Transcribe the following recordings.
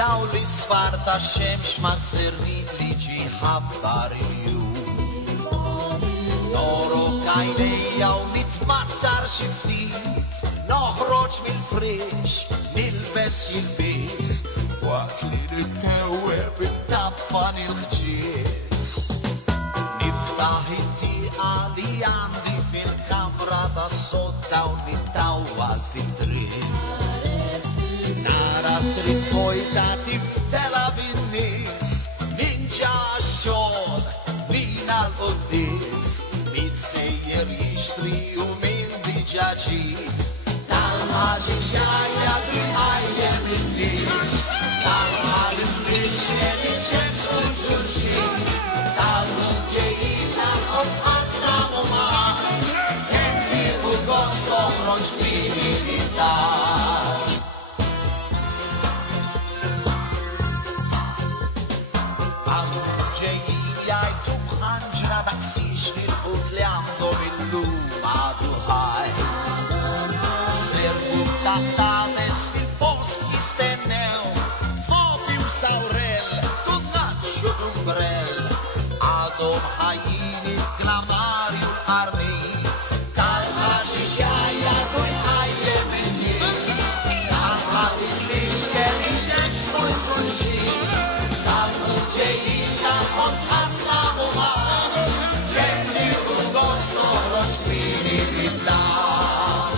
daw li sfar ta' xemx ma' zerrin li ġi ħabbar il-jum. Noro kajnejja u nitmattar xiftit, noħroġ mil-frix, nilbes il-bis, waqt li nitteweb it-tappan il-ħġies. Niftaħ it-tieqa li għandi fil-kamra ta' sodda u nittawwal fil-triq. Nara tripojta tibtela bin-nies, ninġa xogħol, min għal-qoddis, min sejjer jixtri u min diġà ġie. Tal-ħaġi ġajja trinqajjem in-nies, tal-ħal-imlix jeniġem xulxin, tal-ġejjin tal-qod qassamu ma' enti u gost toħroġ bini id-dar. Jajtu bħanġra daqsix il-qut li għandhom il-lum għadu ħaj. Serbu taħtanes fil-post jistennew, foti u sawrel, tunnaċu umbrell, għadhom ħajjin il-klamari u l-qarnit, tal-ħaxi xjajjatu jħajjem il-nies, tal-ħal il-lis kelli ġemx fuq sulġin, tal-ġejjin tal-qod qassamu ma' ġenni u gost toħroġ bini fid-dar.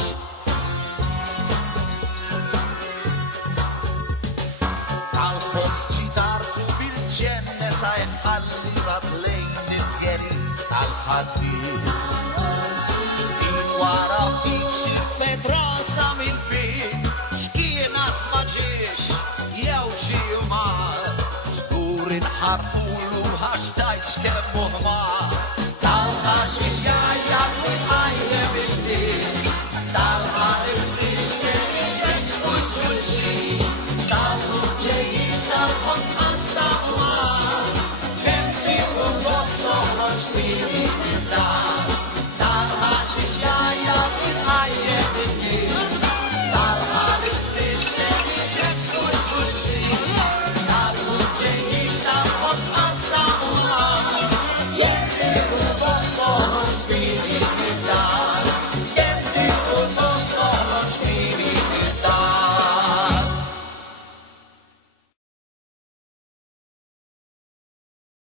Tal-qod ġitartu bil-ġenne sa' jħalli ratlejn il-gjerit tal-ħaddim. Din wara fik xil-fedrasa mill-bib, x'kienet ma ġiex jew xi mar, żgur inħarqulu ħaxtajx kemm muħmar.